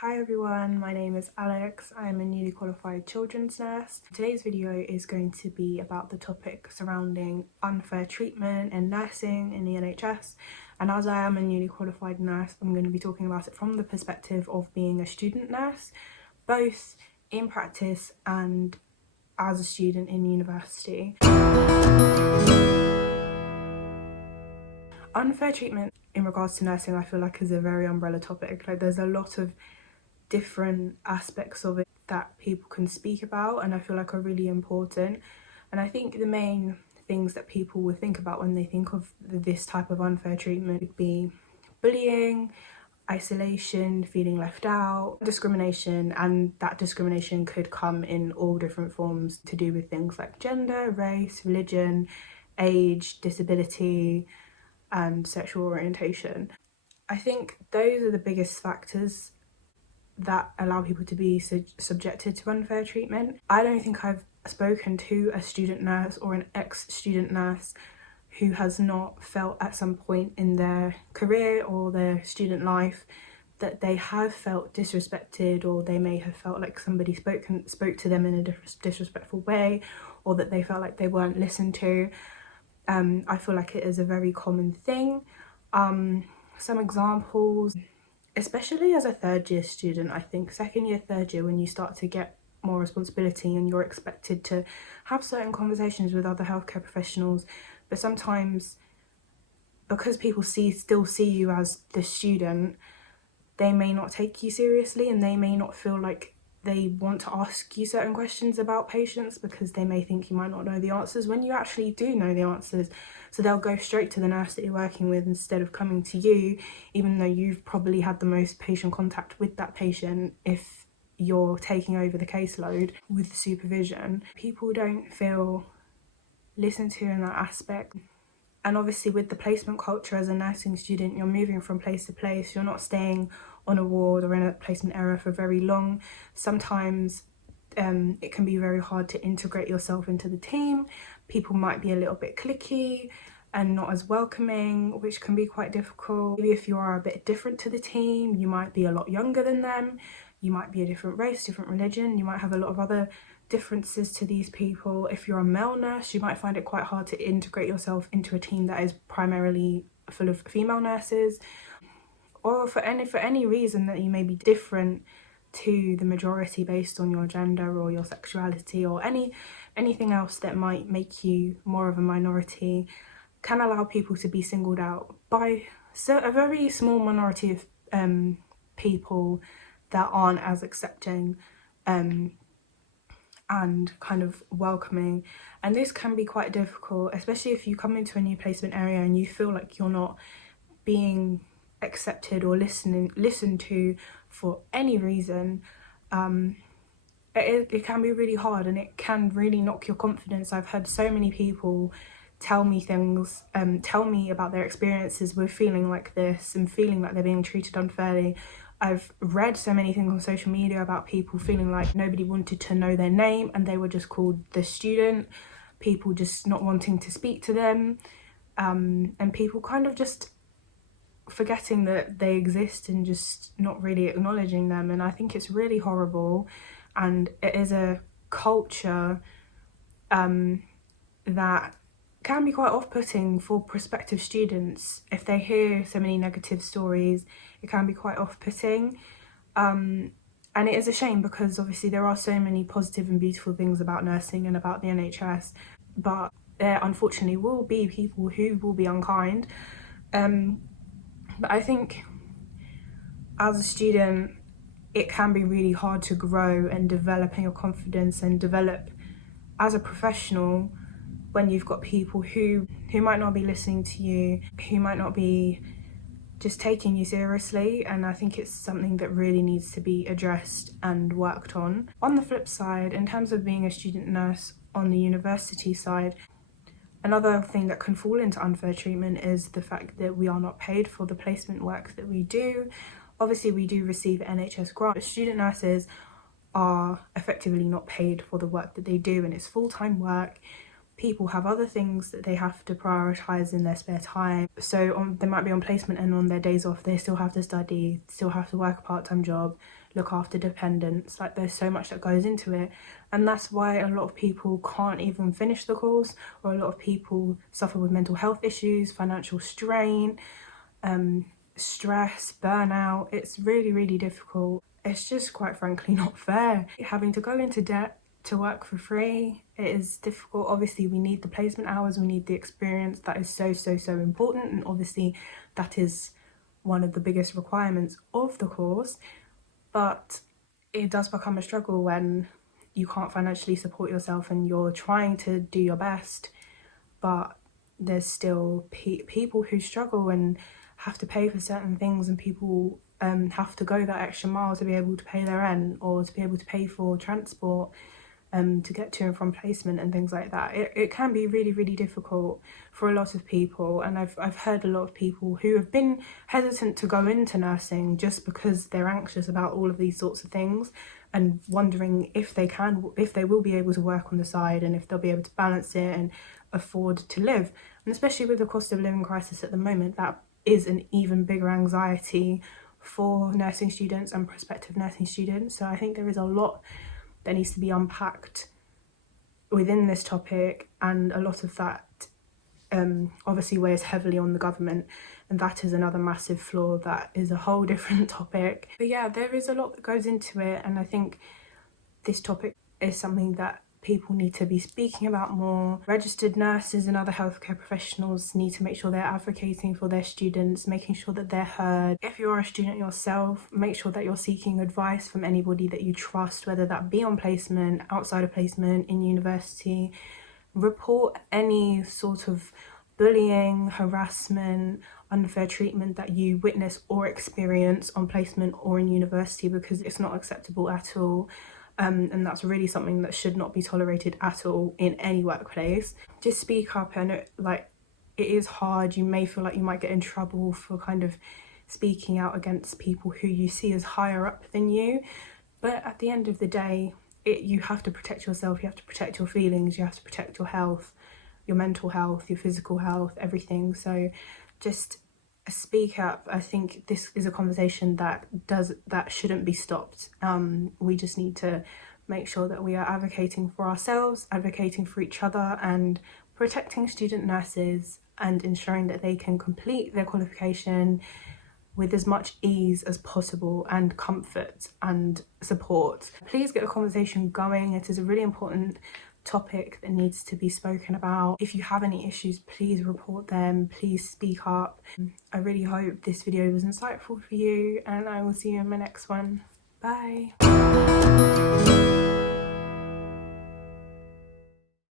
Hi everyone, my name is Alex. I'm a newly qualified children's nurse. Today's video is going to be about the topic surrounding unfair treatment in nursing in the NHS. And as I am a newly qualified nurse, I'm going to be talking about it from the perspective of being a student nurse, both in practice and as a student in university. Unfair treatment in regards to nursing, I feel like is a very umbrella topic. Like, there's a lot of different aspects of it that people can speak about and I feel like are really important. And I think the main things that people would think about when they think of this type of unfair treatment would be bullying, isolation, feeling left out, discrimination, and that discrimination could come in all different forms to do with things like gender, race, religion, age, disability, and sexual orientation. I think those are the biggest factors that allow people to be subjected to unfair treatment. I don't think I've spoken to a student nurse or an ex-student nurse who has not felt at some point in their career or their student life that they have felt disrespected, or they may have felt like somebody spoke to them in a disrespectful way, or that they felt like they weren't listened to. I feel like it is a very common thing. Some examples, especially as a third year student, I think second year, third year, when you start to get more responsibility and you're expected to have certain conversations with other healthcare professionals, but sometimes because people still see you as the student, they may not take you seriously and they may not feel like they want to ask you certain questions about patients because they may think you might not know the answers when you actually do know the answers. So they'll go straight to the nurse that you're working with instead of coming to you, even though you've probably had the most patient contact with that patient if you're taking over the caseload with supervision. People don't feel listened to in that aspect. And obviously with the placement culture as a nursing student, you're moving from place to place. You're not staying on a ward or in a placement area for very long. Sometimes it can be very hard to integrate yourself into the team. People might be a little bit cliquey and not as welcoming, which can be quite difficult. Maybe if you are a bit different to the team, you might be a lot younger than them, you might be a different race, different religion, you might have a lot of other differences to these people. If you're a male nurse, you might find it quite hard to integrate yourself into a team that is primarily full of female nurses, or for any reason that you may be different to the majority based on your gender or your sexuality or anything else that might make you more of a minority, can allow people to be singled out by a very small minority of people that aren't as accepting and kind of welcoming. And this can be quite difficult, especially if you come into a new placement area and you feel like you're not being accepted or listened to for any reason. It can be really hard and it can really knock your confidence. I've had so many people tell me things, tell me about their experiences with feeling like this and feeling like they're being treated unfairly. I've read so many things on social media about people feeling like nobody wanted to know their name and they were just called the student, people just not wanting to speak to them, and people kind of just forgetting that they exist and just not really acknowledging them. And I think it's really horrible, and it is a culture that can be quite off-putting for prospective students. If they hear so many negative stories, it can be quite off-putting, and it is a shame because obviously there are so many positive and beautiful things about nursing and about the NHS, but there unfortunately will be people who will be unkind. But I think as a student, it can be really hard to grow and develop in your confidence and develop as a professional when you've got people who might not be listening to you, who might not be just taking you seriously. And I think it's something that really needs to be addressed and worked on. On the flip side, in terms of being a student nurse on the university side, another thing that can fall into unfair treatment is the fact that we are not paid for the placement work that we do. Obviously, we do receive NHS grants, but student nurses are effectively not paid for the work that they do, and it's full-time work. People have other things that they have to prioritise in their spare time. So they might be on placement and on their days off, they still have to study, still have to work a part-time job, look after dependents. Like, there's so much that goes into it, and that's why a lot of people can't even finish the course, or a lot of people suffer with mental health issues, financial strain, stress, burnout. It's really, really difficult. It's just quite frankly not fair. Having to go into debt to work for free, it is difficult. Obviously we need the placement hours, we need the experience. That is so important, and obviously that is one of the biggest requirements of the course, but it does become a struggle when you can't financially support yourself and you're trying to do your best, but there's still people who struggle and have to pay for certain things, and people have to go that extra mile to be able to pay their rent or to be able to pay for transport to get to and from placement and things like that. It can be really, really difficult for a lot of people, and I've heard a lot of people who have been hesitant to go into nursing just because they're anxious about all of these sorts of things and wondering if they will be able to work on the side and if they'll be able to balance it and afford to live. And especially with the cost of living crisis at the moment, that is an even bigger anxiety for nursing students and prospective nursing students. So I think there is a lot that needs to be unpacked within this topic, and a lot of that obviously weighs heavily on the government, and that is another massive flaw that is a whole different topic. But yeah, there is a lot that goes into it, and I think this topic is something that people need to be speaking about more. Registered nurses and other healthcare professionals need to make sure they're advocating for their students, making sure that they're heard. If you're a student yourself, make sure that you're seeking advice from anybody that you trust, whether that be on placement, outside of placement, in university. Report any sort of bullying, harassment, unfair treatment that you witness or experience on placement or in university, because it's not acceptable at all. And that's really something that should not be tolerated at all in any workplace. Just speak up. And it is hard. You may feel like you might get in trouble for kind of speaking out against people who you see as higher up than you, but at the end of the day, you have to protect yourself, you have to protect your feelings, you have to protect your health, your mental health, your physical health, everything. So just speak up. I think this is a conversation that shouldn't be stopped. We just need to make sure that we are advocating for ourselves, advocating for each other, and protecting student nurses and ensuring that they can complete their qualification with as much ease as possible and comfort and support. Please get the conversation going. It is a really important topic that needs to be spoken about. If you have any issues, please report them, please speak up. I really hope this video was insightful for you, and I will see you in my next one. Bye.